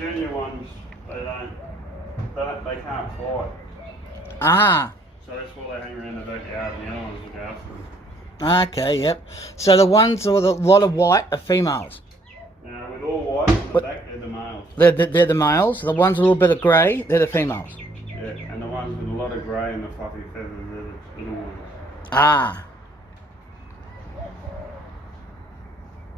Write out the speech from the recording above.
junior ones, they can't fly. Ah, So that's why they hang around the backyard and the other ones look after them. okay, yep. So the ones with a lot of white are females. Now with all white on the back, they're the males. They're the males. The ones with a little bit of grey, they're the females. Yeah, and the ones with a lot of grey and the fluffy feathers, they're the little ones. Ah,